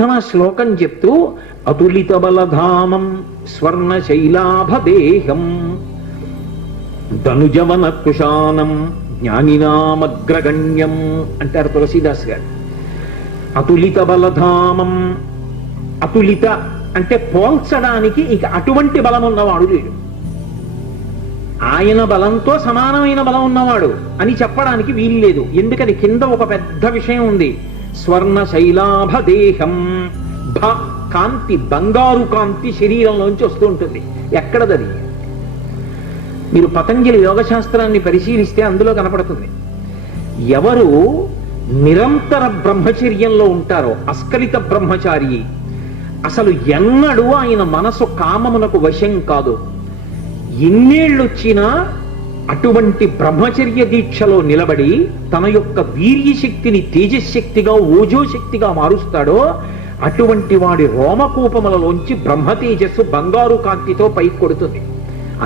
ప్రార్థనా శ్లోకం చెప్తూ అతులిత బలధామం స్వర్ణశైలాభదేహం ధనుజవన కుశానం జ్ఞానినామగ్రగణ్యం అంటారు తులసీదాస్ గారు. అతులిత బలధామం, అతులిత అంటే పోల్చడానికి ఇక అటువంటి బలం ఉన్నవాడు లేడు, ఆయన బలంతో సమానమైన బలం ఉన్నవాడు అని చెప్పడానికి వీలు లేదు. ఎందుకని కింద ఒక పెద్ద విషయం ఉంది. స్వర్ణ శైలాభదేహం, భ కాంతి, బంగారు కాంతి శరీరంలోంచి వస్తూ ఉంటుంది. ఎక్కడదది? మీరు పతంజలి యోగశాస్త్రాన్ని పరిశీలిస్తే అందులో కనపడుతుంది. ఎవరు నిరంతర బ్రహ్మచర్యంలో ఉంటారో, అస్కలిత బ్రహ్మచారి, అసలు ఎన్నడూ ఆయన మనసు కామమునకు వశం కాదు, ఎన్నేళ్ళొచ్చినా అటువంటి బ్రహ్మచర్య దీక్షలో నిలబడి తన యొక్క వీర్యశక్తిని తేజశక్తిగా, ఓజోశక్తిగా మారుస్తాడో అటువంటి వాడి రోమకూపములలోంచి బ్రహ్మ తేజస్సు బంగారు కాంతితో పైకి కొడుతుంది.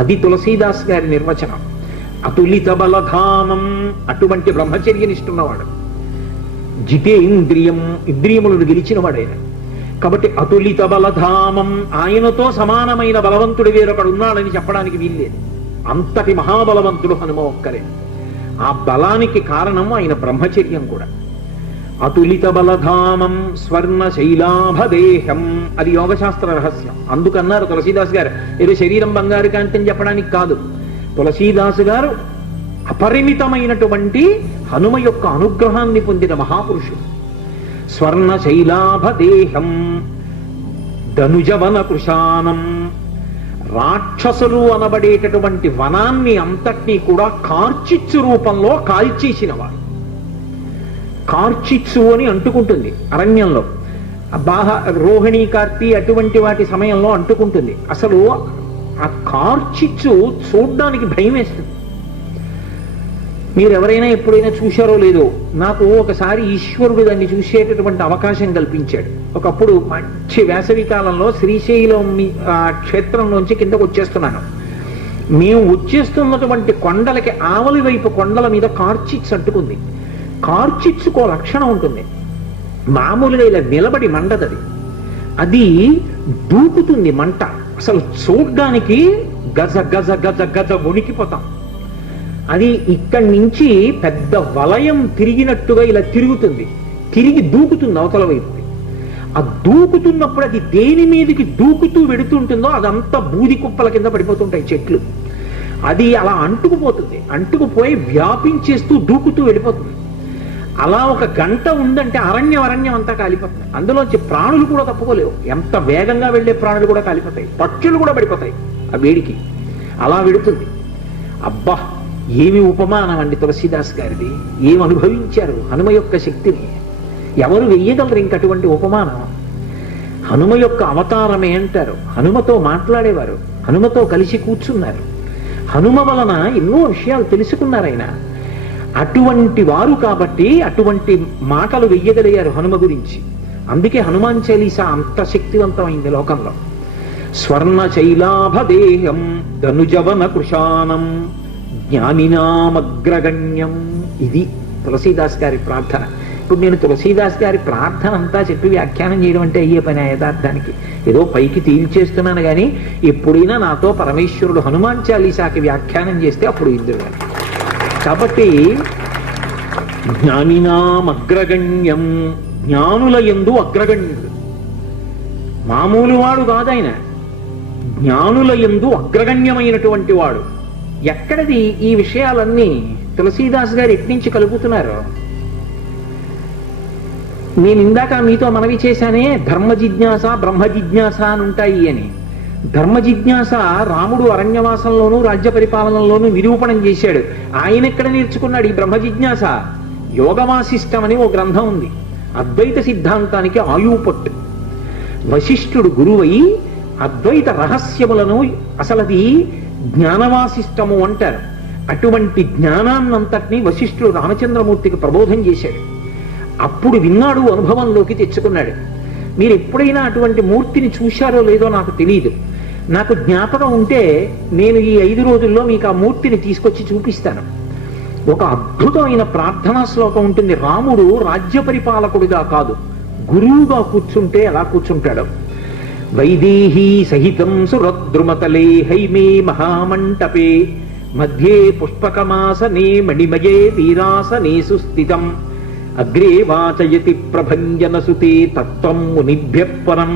అది తులసీదాస్ గారి నిర్వచనం. అతులిత బలధానం, అటువంటి బ్రహ్మచర్యనిష్ఠున్నవాడు, జితేంద్రియం, ఇంద్రియములను గెలిచినవాడైన. కాబట్టి అతులిత బలధామం, ఆయనతో సమానమైన బలవంతుడు వేరొకడు ఉన్నాడని చెప్పడానికి వీల్లేదు. అంతటి మహాబలవంతుడు హనుమ ఒక్కరే. ఆ బలానికి కారణం ఆయన బ్రహ్మచర్యం కూడా. అతులిత బలధామం స్వర్ణ శైలాభదేహం, అది యోగశాస్త్ర రహస్యం. అందుకన్నారు తులసీదాస్ గారు, ఏదో శరీరం బంగారు కాంతి అని చెప్పడానికి కాదు. తులసీదాస్ గారు అపరిమితమైనటువంటి హనుమ యొక్క అనుగ్రహాన్ని పొందిన మహాపురుషుడు. స్వర్ణ శైలాభదేహం ధనుజవన కృశానం, రాక్షసులు అనబడేటటువంటి వనాన్ని అంతటినీ కూడా కార్చిచ్చు రూపంలో కాల్చేసినవాడు. కార్చిచ్చు అని అంటుకుంటుంది అరణ్యంలో, రోహిణీ కార్తీ అటువంటి వాటి సమయంలో అంటుకుంటుంది. అసలు ఆ కార్చిచ్చు చూడ్డానికి భయం వేస్తుంది. మీరు ఎవరైనా ఎప్పుడైనా చూశారో లేదో, నాకు ఒకసారి ఈశ్వరుడు దాన్ని చూసేటటువంటి అవకాశం కల్పించాడు. ఒకప్పుడు మంచి వేసవి కాలంలో శ్రీశైలం క్షేత్రంలోంచి కిందకు వచ్చేస్తున్నాను. మేము వచ్చేస్తున్నటువంటి కొండలకి ఆవలి వైపు కొండల మీద కార్చిచ్చు అంటుకుంది. కార్చిచ్చుకో లక్షణం ఉంటుంది, మామూలుగా ఇలా నిలబడి మండదది, అది దూకుతుంది మంట. అసలు చూడ్డానికి గజ గజ గజ గజ వణికిపోతాం. అది ఇక్కడి నుంచి పెద్ద వలయం తిరిగినట్టుగా ఇలా తిరుగుతుంది, తిరిగి దూకుతుంది అవతల వైపుకి. ఆ దూకుతున్నప్పుడు అది దేని మీదకి దూకుతూ వెడుతుంటుందో అదంతా బూది కుప్పల కింద పడిపోతుంటాయి చెట్లు. అది అలా అంటుకుపోతుంది, అంటుకుపోయి వ్యాపించేస్తూ దూకుతూ వెళ్ళిపోతుంది. అలా ఒక గంట ఉందంటే అరణ్యం అంతా కాలిపోతుంది. అందులోంచి ప్రాణులు కూడా తప్పుకోలేవు. ఎంత వేగంగా వెళ్లే ప్రాణులు కూడా కాలిపోతాయి, పక్షులు కూడా పడిపోతాయి ఆ వేడికి. అలా వెడుతుంది. అబ్బా, ఏమి ఉపమానం అండి తులసీదాస్ గారిది! ఏమి అనుభవించారు హనుమ యొక్క శక్తిని! ఎవరు వెయ్యగలరు ఇంకటువంటి ఉపమానం? హనుమ యొక్క అవతారమే అంటారు. హనుమతో మాట్లాడేవారు, హనుమతో కలిసి కూర్చున్నారు, హనుమ వలన ఎన్నో విషయాలు తెలుసుకున్నారైనా. అటువంటి వారు కాబట్టి అటువంటి మాటలు వెయ్యగలిగారు హనుమ గురించి. అందుకే హనుమాన్ చాలీసా అంత శక్తివంతమైంది లోకంలో. స్వర్ణ శైలాభదేహం ధనుజవన కృశానం జ్ఞానినామగ్రగణ్యం. ఇది తులసీదాస్ గారి ప్రార్థన. ఇప్పుడు నేను తులసీదాస్ గారి ప్రార్థన అంతా చెప్పి వ్యాఖ్యానం చేయడం అంటే అయ్యే పని యథార్థానికి ఏదో పైకి తేల్చేస్తున్నాను కానీ, ఎప్పుడైనా నాతో పరమేశ్వరుడు హనుమాన్ చాలీసాకి వ్యాఖ్యానం చేస్తే అప్పుడు ఇందులో. కాబట్టి జ్ఞానినామగ్రగణ్యం, జ్ఞానుల యందు అగ్రగణ్యుడు, మామూలు వాడు కాదాయన, జ్ఞానుల యందు అగ్రగణ్యమైనటువంటి వాడు. ఎక్కడది ఈ విషయాలన్నీ తులసీదాస్ గారు ఎట్నుంచి కలుపుతున్నారు? నేను ఇందాక మీతో మనవి చేశానే, ధర్మ జిజ్ఞాస బ్రహ్మ జిజ్ఞాస అని ఉంటాయి అని. ధర్మ జిజ్ఞాస రాముడు అరణ్యవాసంలోనూ రాజ్య పరిపాలనలోనూ నిరూపణం చేశాడు. ఆయన ఎక్కడ నేర్చుకున్నాడు ఈ బ్రహ్మ జిజ్ఞాస? యోగవాసిష్టం అని ఓ గ్రంథం ఉంది, అద్వైత సిద్ధాంతానికి ఆయుపట్టు. వశిష్ఠుడు గురువై అద్వైత రహస్యములను, అసలది జ్ఞానవాసిష్టము అంటారు. అటువంటి జ్ఞానాన్నంతటినీ వశిష్ఠుడు రామచంద్రమూర్తికి ప్రబోధం చేశాడు. అప్పుడు విన్నాడు, అనుభవంలోకి తెచ్చుకున్నాడు. మీరు ఎప్పుడైనా అటువంటి మూర్తిని చూశారో లేదో నాకు తెలియదు. నాకు జ్ఞాపకం ఉంటే నేను ఈ 5 రోజుల్లో మీకు ఆ మూర్తిని తీసుకొచ్చి చూపిస్తాను. ఒక అద్భుతమైన ప్రార్థనా శ్లోకం ఉంటుంది. రాముడు రాజ్య పరిపాలకుడిగా కాదు, గురువుగా కూర్చుంటే ఎలా కూర్చుంటాడు. వైదేహీ సహితం సురద్రుమతలే హైమే మహామంటపే మధ్యే పుష్పకమాసనే మణిమయే వీరాసనే సుస్థితం అగ్రే వాచయతి ప్రభంజనసుతే తత్వం మునిభ్యః పరం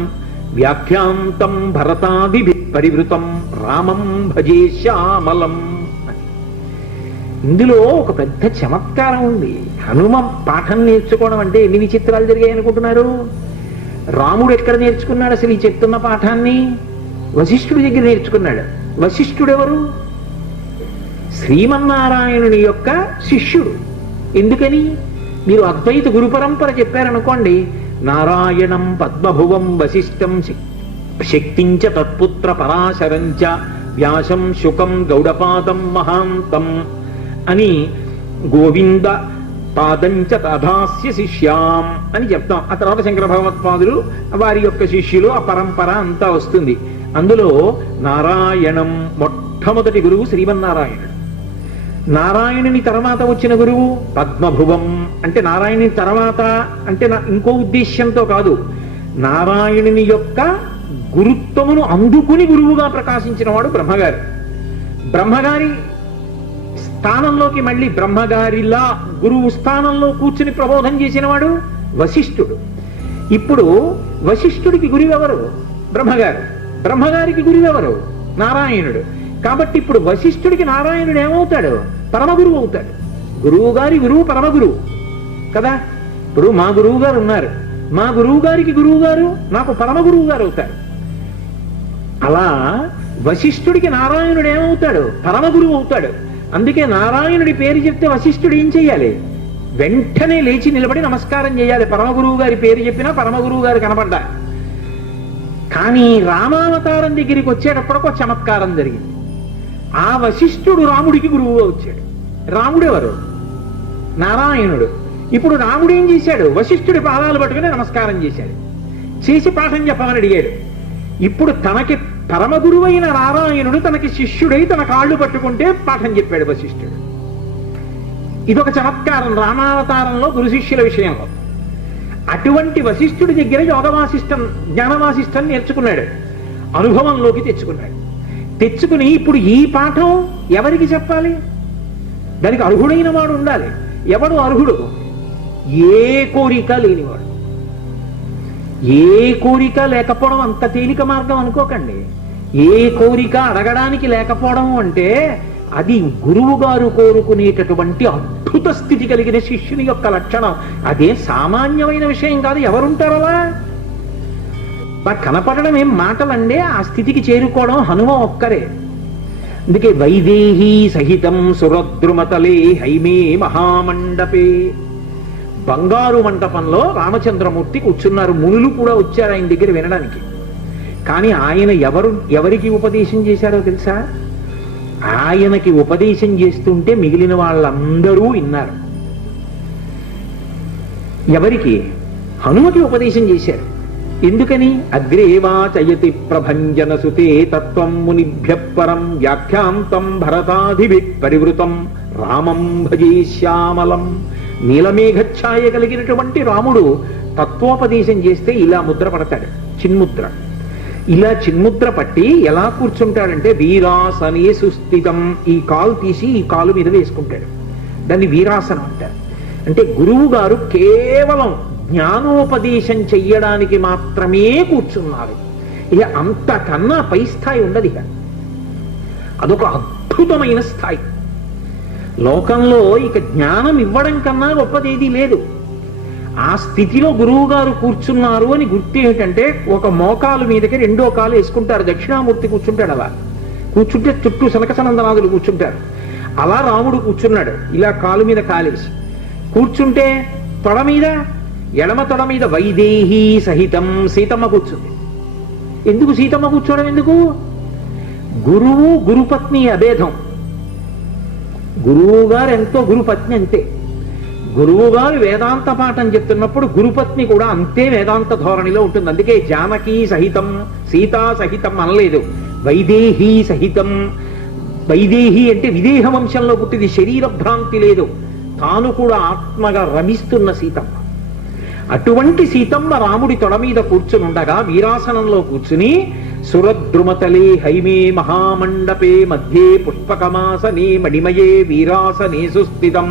వ్యాఖ్యాంతం భరతాదిభిః పరివృతం రామం భజే శ్యామలం. ఇందులో ఒక పెద్ద చమత్కారం ఉంది. హనుమ పాఠం నేర్చుకోవడం అంటే ఎన్ని విచిత్రాలు జరిగాయి అనుకుంటున్నారు. రాముడు ఎక్కడ నేర్చుకున్నాడు అసలు ఈ చెప్తున్న పాఠాన్ని? వశిష్ఠుడి దగ్గర నేర్చుకున్నాడు. వశిష్ఠుడు ఎవరు? శ్రీమన్నారాయణుని యొక్క శిష్యుడు. ఎందుకని? మీరు అద్వైత గురు పరంపర చెప్పారనుకోండి, నారాయణం పద్మభువం వశిష్ఠం శక్తించ తత్పుత్ర పరాశరంచ వ్యాసం శుకం గౌడపాదం మహాంతం అని గోవింద పాదంచ తథాస్య శిష్యాం అని చెప్తాం. ఆ తర్వాత శంకర భగవత్పాదులు వారి యొక్క శిష్యులు, ఆ పరంపర అంతా వస్తుంది. అందులో నారాయణం మొట్టమొదటి గురువు శ్రీమన్నారాయణుడు. నారాయణుని తర్వాత వచ్చిన గురువు పద్మభువం. అంటే నారాయణుని తర్వాత అంటే ఇంకో ఉద్దేశ్యంతో కాదు, నారాయణుని యొక్క గురుత్వమును అందుకుని గురువుగా ప్రకాశించిన వాడు బ్రహ్మగారు. బ్రహ్మగారి స్థానంలోకి మళ్ళీ బ్రహ్మగారిలా గురువు స్థానంలో కూర్చుని ప్రబోధం చేసిన వాడు వశిష్ఠుడు. ఇప్పుడు వశిష్ఠుడికి గురువెవరు? బ్రహ్మగారు. బ్రహ్మగారికి గురువెవరు? నారాయణుడు. కాబట్టి ఇప్పుడు వశిష్ఠుడికి నారాయణుడు ఏమవుతాడు? పరమగురువు అవుతాడు. గురువు గారి గురువు పరమగురువు కదా. ఇప్పుడు మా గురువు గారు ఉన్నారు, మా గురువు గారికి గురువు గారు నాకు పరమగురువు గారు అవుతారు. అలా వశిష్ఠుడికి నారాయణుడు ఏమవుతాడు? పరమగురువు అవుతాడు. అందుకే నారాయణుడి పేరు చెప్తే వశిష్ఠుడు ఏం చెయ్యాలి? వెంటనే లేచి నిలబడి నమస్కారం చేయాలి. పరమగురువు గారి పేరు చెప్పినా పరమగురువు గారు కనపడ్డా. కానీ రామావతారం దగ్గరికి వచ్చేటప్పటికో చమత్కారం జరిగింది. ఆ వశిష్ఠుడు రాముడికి గురువుగా వచ్చాడు. రాముడెవరు? నారాయణుడు. ఇప్పుడు రాముడు ఏం చేశాడు? వశిష్ఠుడి పాదాలు పట్టుకుని నమస్కారం చేశాడు. చేసి పాఠం చెప్పమని అడిగాడు. ఇప్పుడు తనకి పరమగురువైన నారాయణుడు తనకి శిష్యుడై తన కాళ్ళు పట్టుకుంటే పాఠం చెప్పాడు వశిష్ఠుడు. ఇదొక చమత్కారం రామావతారంలో గురు శిష్యుల విషయంలో. అటువంటి వశిష్ఠుడి దగ్గర యోగవాసిష్టం జ్ఞానవాసిష్టం నేర్చుకున్నాడు, అనుభవంలోకి తెచ్చుకున్నాడు. తెచ్చుకుని ఇప్పుడు ఈ పాఠం ఎవరికి చెప్పాలి? దానికి అర్హుడైన వాడు ఉండాలి. ఎవడు అర్హుడు? ఏ కోరిక లేనివాడు. ఏ కోరిక లేకపోవడం అంత తేలిక మార్గం అనుకోకండి. ఏ కోరిక అడగడానికి లేకపోవడం అంటే అది గురువు గారు కోరుకునేటటువంటి అద్భుత స్థితి కలిగిన శిష్యుని యొక్క లక్షణం. అదే సామాన్యమైన విషయం కాదు. ఎవరుంటారలా? కనపడడం ఏం మాటలండే. ఆ స్థితికి చేరుకోవడం హనుమ ఒక్కరే. అందుకే వైదేహీ సహితం సురద్రుమతలే హైమే మహామండపే. బంగారు మంటపంలో రామచంద్రమూర్తి కూర్చున్నారు. మునులు కూడా వచ్చారు ఆయన దగ్గర వినడానికి. కానీ ఆయన ఎవరికి ఉపదేశం చేశారో తెలుసా? ఆయనకి ఉపదేశం చేస్తుంటే మిగిలిన వాళ్ళందరూ విన్నారు. ఎవరికి? హనుమకి ఉపదేశం చేశారు. ఎందుకని? అగ్రేవాచయతి ప్రభంజనసుతే తత్వం మునిభ్యః పరం వ్యాఖ్యాంతం భరతాదిభిః పరివృతం రామం భజే శ్యామలం. నీలమేఘఛాయ కలిగినటువంటి రాముడు తత్వోపదేశం చేస్తే ఇలా ముద్ర పడతాడు, చిన్ముద్ర. ఇలా చిన్ముద్ర పట్టి ఎలా కూర్చుంటాడంటే వీరాసనే సుస్థితం. ఈ కాలు తీసి ఈ కాలు మీద వేసుకుంటాడు. దాన్ని వీరాసనం అంటారు. అంటే గురువు గారు కేవలం జ్ఞానోపదేశం చెయ్యడానికి మాత్రమే కూర్చున్నారు. ఇక అంతకన్నా పై స్థాయి ఉండదు. ఇక అదొక అద్భుతమైన స్థాయి. లోకంలో ఇక జ్ఞానం ఇవ్వడం కన్నా గొప్పదేదీ లేదు. ఆ స్థితిలో గురువు గారు కూర్చున్నారు అని గుర్తు ఏమిటంటే, ఒక మోకాలు మీదకి రెండో కాలు వేసుకుంటారు. దక్షిణామూర్తి కూర్చుంటాడు. అలా కూర్చుంటే చుట్టూ సనక సనందనాదులు కూర్చుంటారు. అలా రాముడు కూర్చున్నాడు. ఇలా కాలు మీద కాలేసి కూర్చుంటే తొడ మీద, ఎడమ తొడ మీద వైదేహీ సహితం సీతమ్మ కూర్చుంది. ఎందుకు సీతమ్మ కూర్చోవడం? ఎందుకు? గురువు గురుపత్ని అభేదం. గురువు గారు ఎంతో గురుపత్ని అంతే. గురువు గారు వేదాంత పాఠం చెప్తున్నప్పుడు గురుపత్ని కూడా అంతే వేదాంత ధోరణిలో ఉంటుంది. అందుకే జానకీ సహితం సీతా సహితం అనలేదు, వైదేహీ సహితం. వైదేహి అంటే విదేహ వంశంలో పుట్టింది, శరీర భ్రాంతి లేదు, తాను కూడా ఆత్మగా రమిస్తున్న సీతమ్మ. అటువంటి సీతమ్మ రాముడి తొడ మీద కూర్చునుండగా వీరాసనంలో కూర్చుని సురద్రుమతలే హైమే మహామండపే మధ్యే పుష్పకమాసనే మణిమయే వీరాసనే సుస్థితం,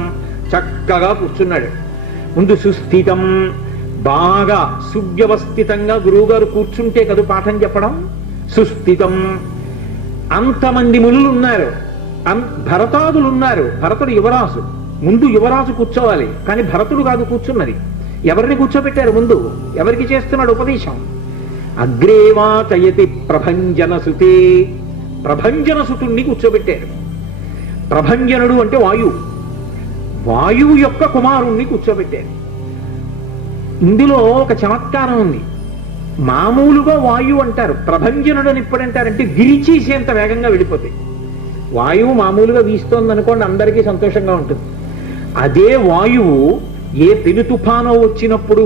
చక్కగా కూర్చున్నాడు. ముందు సుస్థితం, బాగా సువ్యవస్థితంగా గురువుగారు కూర్చుంటే కదా పాఠం చెప్పడం. సుస్థితం, అంతమంది మునులు ఉన్నారు, భరతాదులు ఉన్నారు. భరతుడు యువరాజు, ముందు యువరాజు కూర్చోవాలి, కానీ భరతుడు కాదు కూర్చున్నది. ఎవరిని కూర్చోబెట్టారు ముందు? ఎవరికి చేస్తున్నాడు ఉపదేశం? అగ్రేవా చయతి ప్రభంజన సుతే, ప్రభంజన సుతుణ్ణి కూర్చోబెట్టారు. ప్రభంజనుడు అంటే వాయువు, వాయువు యొక్క కుమారుణ్ణి కూర్చోబెట్టారు. ఇందులో ఒక చమత్కారం ఉంది. మామూలుగా వాయువు అంటారు, ప్రభంజనుడు అని ఎప్పుడంటారంటే విరిచేసేంత వేగంగా వెళ్ళిపోతాయి. వాయువు మామూలుగా వీస్తోంది అనుకోండి, అందరికీ సంతోషంగా ఉంటుంది. అదే వాయువు ఏ పెను తుఫానో వచ్చినప్పుడు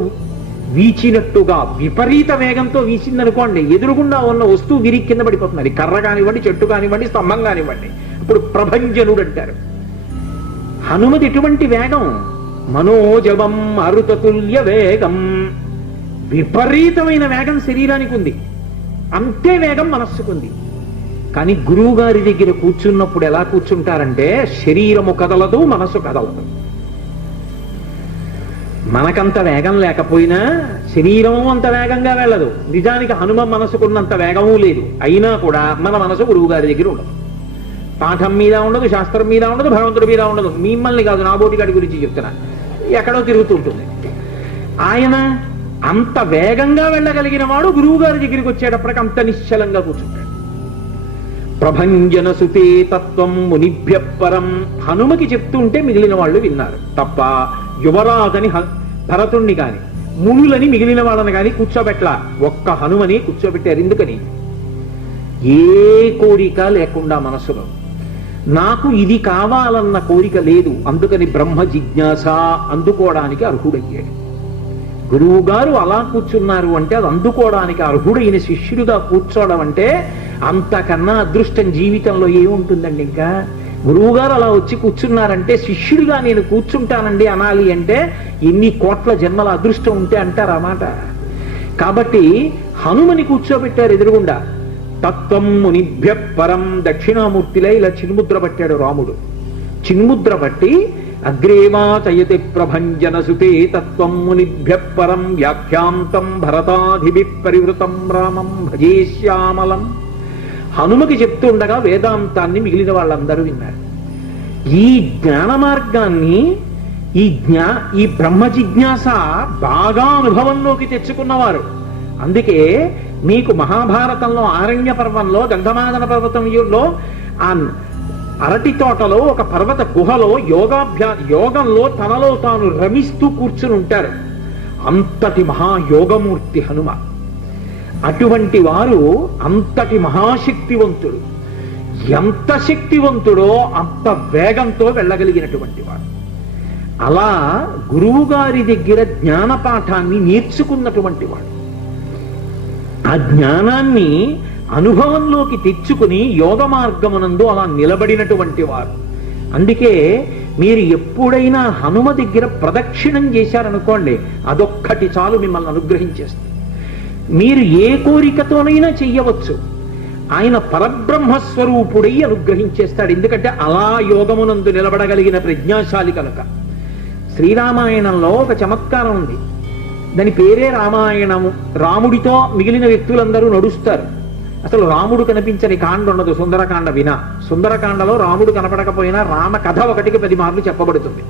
వీచినట్టుగా విపరీత వేగంతో వీచిందనుకోండి, ఎదురుగుండా ఉన్న వస్తువు విరిగి కింద పడిపోతుంది. అది కర్ర కానివ్వండి, చెట్టు కానివ్వండి, స్తంభం కానివ్వండి. అప్పుడు ప్రభంజనుడు అంటారు. హనుమతి ఎటువంటి వేగం? మనోజవం అరుతతుల్య వేగం, విపరీతమైన వేగం శరీరానికి ఉంది, అంతే వేగం మనస్సుకుంది. కానీ గురువు గారి దగ్గర కూర్చున్నప్పుడు ఎలా కూర్చుంటారంటే శరీరము కదలదు, మనస్సు కదలదు. మనకంత వేగం లేకపోయినా శరీరము అంత వేగంగా వెళ్ళదు. నిజానికి హనుమ మనసుకున్నంత వేగము లేదు. అయినా కూడా మన మనసు గురువు గారి దగ్గర ఉండదు. పాఠం మీద ఉండదు, శాస్త్రం మీద ఉండదు, భగవంతుడి మీద ఉండదు. మిమ్మల్ని కాదు, నాబోటి గారి గురించి చెప్తున్నా, ఎక్కడో తిరుగుతుంటుంది. ఆయన అంత వేగంగా వెళ్ళగలిగిన వాడు గురువు గారి దగ్గరికి వచ్చేటప్పటికి అంత నిశ్చలంగా కూర్చుంటాడు. ప్రభంజన సుతే తత్వం మునిభ్య పరం, హనుమకి చెప్తుంటే మిగిలిన వాళ్ళు విన్నారు తప్ప యువరాజని భరతుణ్ణి కాని మునులని మిగిలిన వాళ్ళని కాని కూర్చోబెట్లా. ఒక్క హనుమని కూర్చోబెట్టారు. ఎందుకని? ఏ కోరిక లేకుండా మనసులో నాకు ఇది కావాలన్న కోరిక లేదు. అందుకని బ్రహ్మ జిజ్ఞాస అందుకోవడానికి అర్హుడయ్యాడు. గురువు గారు అలా కూర్చున్నారు అంటే అది అందుకోవడానికి అర్హుడైన శిష్యుడిగా కూర్చోవడం అంటే అంతకన్నా అదృష్టం జీవితంలో ఏముంటుందండి. ఇంకా గురువు గారు అలా వచ్చి కూర్చున్నారంటే శిష్యుడిగా నేను కూర్చుంటానండి అనాలి అంటే ఎన్ని కోట్ల జన్మల అదృష్టం ఉంటే అంటారు ఆ మాట. కాబట్టి హనుమని కూర్చోబెట్టారు ఎదురుగుండా. తత్వం మునిభ్య పరం, దక్షిణామూర్తిలో ఇలా చిన్ముద్ర పట్టాడు రాముడు. చిన్ముద్ర పట్టి అగ్రేవా చయతి ప్రభంజన సుతే తత్వం మునిభ్య పరం వ్యాఖ్యాంతం భరతాధిభి పరివృతం రామం భజే శ్యామలం. హనుమకి చెప్తుండగా వేదాంతాన్ని మిగిలిన వాళ్ళందరూ విన్నారు. ఈ జ్ఞాన మార్గాన్ని, ఈ బ్రహ్మ జిజ్ఞాస బాగా అనుభవంలోకి తెచ్చుకున్నవారు. అందుకే మీకు మహాభారతంలో ఆరణ్య పర్వంలో గంధమాదన పర్వతంలో ఆ అరటి తోటలో ఒక పర్వత గుహలో యోగంలో తనలో తాను రమిస్తూ కూర్చుని ఉంటారు. అంతటి మహాయోగమూర్తి హనుమ. అటువంటి వారు అంతటి మహాశక్తివంతుడు. ఎంత శక్తివంతుడో అంత వేగంతో వెళ్ళగలిగినటువంటి వాడు. అలా గురువు గారి దగ్గర జ్ఞానపాఠాన్ని నేర్చుకున్నటువంటి వాడు. ఆ జ్ఞానాన్ని అనుభవంలోకి తెచ్చుకుని యోగ మార్గమునందు అలా నిలబడినటువంటి వారు. అందుకే మీరు ఎప్పుడైనా హనుమ దగ్గర ప్రదక్షిణం చేశారనుకోండి, అదొక్కటి చాలు మిమ్మల్ని అనుగ్రహించేస్తుంది. మీరు ఏ కోరికతోనైనా చెయ్యవచ్చు. ఆయన పరబ్రహ్మస్వరూపుడై అనుగ్రహించేస్తాడు. ఎందుకంటే అలా యోగమునందు నిలబడగలిగిన ప్రజ్ఞాశాలి కనుక. శ్రీరామాయణంలో ఒక చమత్కారం ఉంది, దాని పేరే రామాయణము. రాముడితో మిగిలిన వ్యక్తులందరూ నడుస్తారు. అసలు రాముడు కనిపించని కాండ ఉండదు సుందరకాండ వినా. సుందరకాండలో రాముడు కనపడకపోయినా రామ కథ 1కి 10 మార్లు చెప్పబడుతుంది.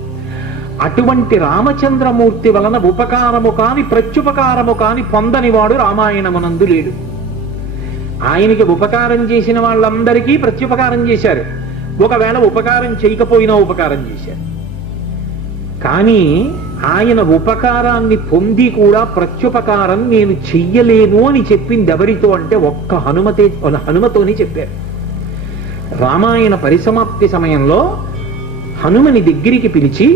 అటువంటి రామచంద్రమూర్తి వలన ఉపకారము కాని ప్రత్యుపకారము కాని పొందనివాడు రామాయణమునందు లేడు. ఆయనకి ఉపకారం చేసిన వాళ్ళందరికీ ప్రత్యుపకారం చేశారు. ఒకవేళ ఉపకారం చేయకపోయినా ఉపకారం చేశారు. కానీ ఆయన ఉపకారాన్ని పొంది కూడా ప్రత్యుపకారం నేను చెయ్యలేను అని చెప్పింది ఎవరితో అంటే ఒక్క హనుమతోని చెప్పారు. రామాయణ పరిసమాప్తి సమయంలో హనుమని దగ్గరికి పిలిచి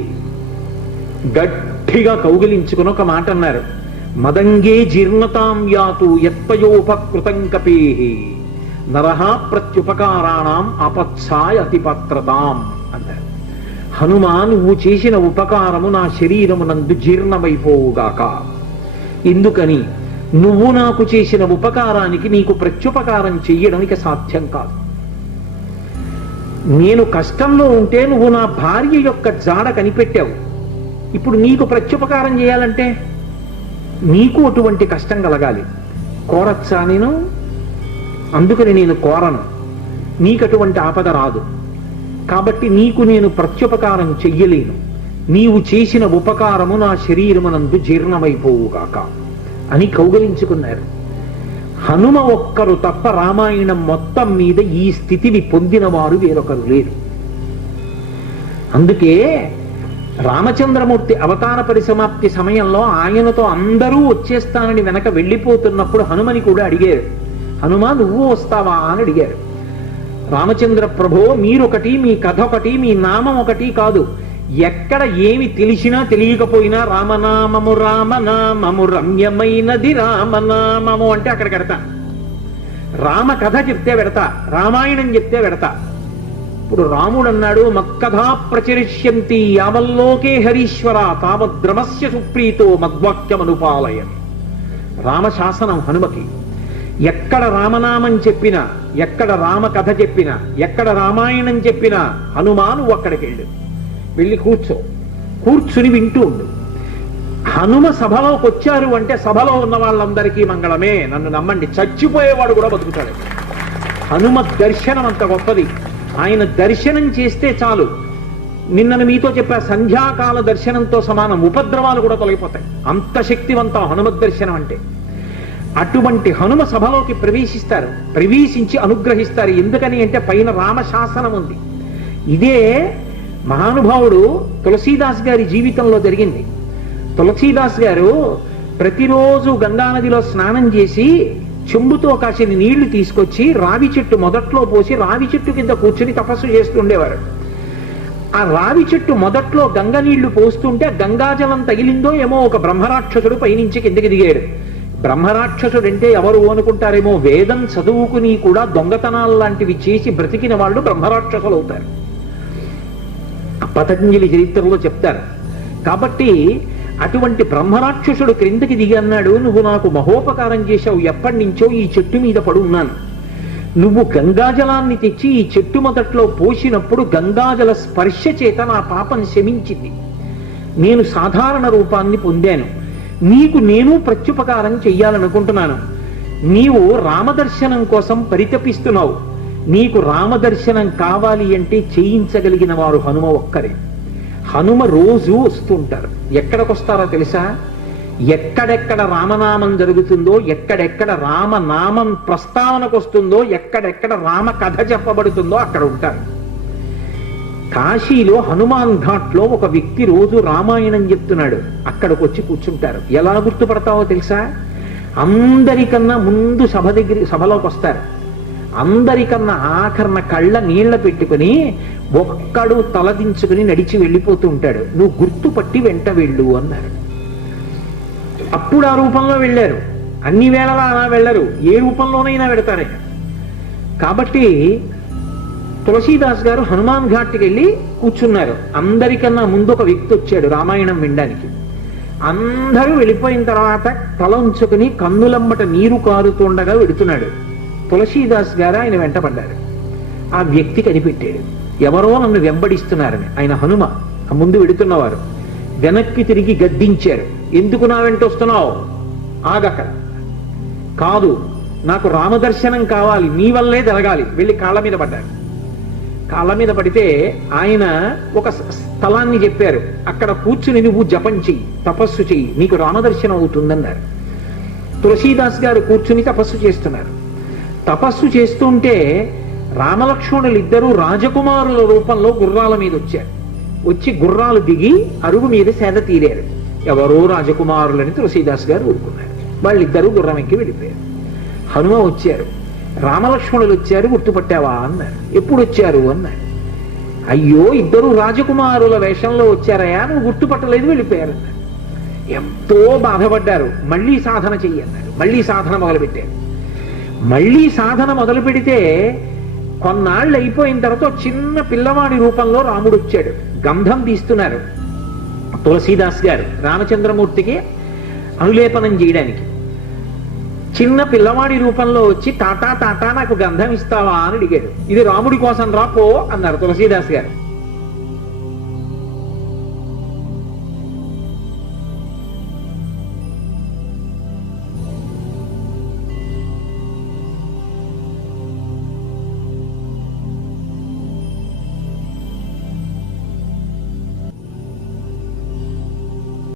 గట్టిగా కౌగిలించుకుని ఒక మాట అన్నారు. మదంగే జీర్ణతాం యాతు యత్పయోపకృతం కపేహి నరహ ప్రత్యుపకారాణం అపత్సాయ అతిపత్రతాం అన్నారు. హనుమా, నువ్వు చేసిన ఉపకారము నా శరీరమునందు జీర్ణమైపోవుగాక. ఎందుకని నువ్వు నాకు చేసిన ఉపకారానికి నీకు ప్రత్యుపకారం చెయ్యడం ఇక సాధ్యం కాదు. నేను కష్టంలో ఉంటే నువ్వు నా భార్య యొక్క జాడ కనిపెట్టావు. ఇప్పుడు నీకు ప్రత్యుపకారం చేయాలంటే నీకు అటువంటి కష్టం కలగాలి. కోరచ్చా నేను? అందుకని నేను కోరను. నీకు అటువంటి ఆపద రాదు. కాబట్టి నీకు నేను ప్రత్యుపకారం చెయ్యలేను. నీవు చేసిన ఉపకారము నా శరీరమునందు జీర్ణమైపోవుగాక అని కౌగలించుకున్నారు. హనుమ ఒక్కరు తప్ప రామాయణం మొత్తం మీద ఈ స్థితిని పొందిన వారు వేరొకరు లేరు. అందుకే రామచంద్రమూర్తి అవతార పరిసమాప్తి సమయంలో ఆయనతో అందరూ వచ్చేస్తానని వెనక వెళ్ళిపోతున్నప్పుడు హనుమని కూడా అడిగారు. హనుమ నువ్వు వస్తావా అని అడిగారు. రామచంద్ర ప్రభో, మీరొకటి, మీ కథ ఒకటి, మీ నామం ఒకటి కాదు. ఎక్కడ ఏమి తెలిసినా తెలియకపోయినా రామనామము రామనామము రమ్యమైనది రామనామము అంటే అక్కడ పెడతా. రామ కథ చెప్తే పెడతా, రామాయణం చెప్తే పెడతా. ఇప్పుడు రాముడు అన్నాడు, మక్కథా ప్రచరిష్యంతి యావల్లోకే హరీశ్వర తావద్రమస్య సుప్రీతో మద్వాక్యమనుపాలయం. రామశాసనం హనుమకి. ఎక్కడ రామనామం చెప్పినా, ఎక్కడ రామ కథ చెప్పినా, ఎక్కడ రామాయణం చెప్పినా హనుమా నువ్వు అక్కడికి వెళ్ళి కూర్చుని వింటూ ఉండు. హనుమ సభలోకి వచ్చారు అంటే సభలో ఉన్న వాళ్ళందరికీ మంగళమే. నన్ను నమ్మండి, చచ్చిపోయేవాడు కూడా బతుకుతాడు. హనుమ దర్శనం అంత గొప్పది. ఆయన దర్శనం చేస్తే చాలు. నిన్నను మీతో చెప్పా, సంధ్యాకాల దర్శనంతో సమానం. ఉపద్రవాలు కూడా తొలగిపోతాయి. అంత శక్తివంతం హనుమద్ దర్శనం అంటే. అటువంటి హనుమ సభలోకి ప్రవేశిస్తారు, ప్రవేశించి అనుగ్రహిస్తారు. ఎందుకని అంటే పైన రామశాసనం ఉంది. ఇదే మహానుభావుడు తులసీదాస్ గారి జీవితంలో జరిగింది. తులసీదాస్ గారు ప్రతిరోజు గంగానదిలో స్నానం చేసి చెంబుతో కాసిన నీళ్లు తీసుకొచ్చి రావి చెట్టు మొదట్లో పోసి రావి చెట్టు కింద కూర్చుని తపస్సు చేస్తుండేవారు. ఆ రావి చెట్టు మొదట్లో గంగ నీళ్లు పోస్తుంటే గంగాజలం తగిలిందో ఏమో ఒక బ్రహ్మరాక్షసుడు పైనుంచి కిందకి దిగాడు. బ్రహ్మరాక్షసుడు అంటే ఎవరు అనుకుంటారేమో, వేదం చదువుకుని కూడా దొంగతనాలు లాంటివి చేసి బ్రతికిన వాళ్ళు బ్రహ్మరాక్షసులు అవుతారు. పతంజలి చరిత్రలో చెప్తారు. కాబట్టి అటువంటి బ్రహ్మరాక్షసుడు క్రిందకి దిగి అన్నాడు, నువ్వు నాకు మహోపకారం చేశావు. ఎప్పటి నుంచో ఈ చెట్టు మీద పడి ఉన్నాను. నువ్వు గంగాజలాన్ని తెచ్చి ఈ చెట్టు మొదట్లో పోసినప్పుడు గంగాజల స్పర్శ చేత నా పాపం శమించింది. నేను సాధారణ రూపాన్ని పొందాను. నీకు నేను ప్రత్యుపకారం చెయ్యాలనుకుంటున్నాను. నీవు రామదర్శనం కోసం పరితపిస్తున్నావు. నీకు రామదర్శనం కావాలి అంటే చేయించగలిగిన వారు హనుమ ఒక్కరే. హనుమ రోజు వస్తుంటారు. ఎక్కడికి వస్తారో తెలుసా? ఎక్కడెక్కడ రామనామం జరుగుతుందో, ఎక్కడెక్కడ రామనామం ప్రస్తావనకు వస్తుందో, ఎక్కడెక్కడ రామ కథ చెప్పబడుతుందో అక్కడ ఉంటారు. కాశీలో హనుమాన్ ఘాట్లో ఒక వ్యక్తి రోజు రామాయణం చెప్తున్నాడు. అక్కడికి వచ్చి కూర్చుంటారు. ఎలా గుర్తుపడతావో తెలుసా? అందరికన్నా ముందు సభలోకి వస్తారు. అందరికన్నా ఆఖరణ కళ్ళ నీళ్ల పెట్టుకుని ఒక్కడు తలదించుకుని నడిచి వెళ్ళిపోతూ ఉంటాడు. నువ్వు గుర్తుపట్టి వెంట వెళ్ళు అన్నారు. అప్పుడు ఆ రూపంలో వెళ్ళారు. అన్ని వేళలా అలా వెళ్ళరు, ఏ రూపంలోనైనా వెడతారే. కాబట్టి తులసీదాస్ గారు హనుమాన్ ఘాట్కి వెళ్ళి కూర్చున్నారు. అందరికన్నా ముందు ఒక వ్యక్తి వచ్చాడు రామాయణం వినడానికి. అందరూ వెళ్ళిపోయిన తర్వాత తల ఉంచుకుని కన్నులమ్మట నీరు కారుతుండగా వెడుతున్నాడు. తులసీదాస్ గారు ఆయన వెంటపడ్డారు. ఆ వ్యక్తి కనిపెట్టాడు, ఎవరో నన్ను వెంబడిస్తున్నారని. ఆయన హనుమ, ముందు వెడుతున్నవారు. వెనక్కి తిరిగి గద్దించారు. ఎందుకు నా వెంట వస్తున్నావు? ఆగక్కడ. కాదు, నాకు రామదర్శనం కావాలి, నీ వల్లే జరగాలి. వెళ్ళి కాళ్ళ మీద పడ్డారు. కాళ్ళ మీద పడితే ఆయన ఒక స్థలాన్ని చెప్పారు. అక్కడ కూర్చుని నువ్వు జపం చెయ్యి, తపస్సు చెయ్యి, నీకు రామదర్శనం అవుతుందన్నారు. తులసీదాస్ గారు కూర్చుని తపస్సు చేస్తున్నారు. తపస్సు చేస్తుంటే రామలక్ష్మణులు ఇద్దరూ రాజకుమారుల రూపంలో గుర్రాల మీద వచ్చారు. వచ్చి గుర్రాలు దిగి అరుగు మీద సేద తీరారు. ఎవరో రాజకుమారులని తులసీదాస్ గారు ఊరుకున్నారు. వాళ్ళిద్దరూ గుర్రం ఎక్కి వెళ్ళిపోయారు. హనుమ వచ్చారు. రామలక్ష్మణులు వచ్చారు, గుర్తుపట్టావా అన్నారు. ఎప్పుడు వచ్చారు అన్నారు. అయ్యో, ఇద్దరు రాజకుమారుల వేషంలో వచ్చారయా, నువ్వు గుర్తుపట్టలేదు, వెళ్ళిపోయారు అన్నారు. ఎంతో బాధపడ్డారు. మళ్ళీ సాధన చెయ్యన్నారు. మళ్ళీ సాధన మొదలుపెట్టారు. మళ్ళీ సాధన మొదలు పెడితే కొన్నాళ్ళు అయిపోయిన తర్వాత చిన్న పిల్లవాడి రూపంలో రాముడు వచ్చాడు. గంధం తీస్తున్నారు తులసీదాస్ గారు. రామచంద్రమూర్తికి అనులేపనం చేయడానికి. చిన్న పిల్లవాడి రూపంలో వచ్చి తాతా తాతా నాకు గంధం ఇస్తావా అని అడిగాడు. ఇది రాముడి కోసం రా పో అన్నారు తులసీదాస్ గారు.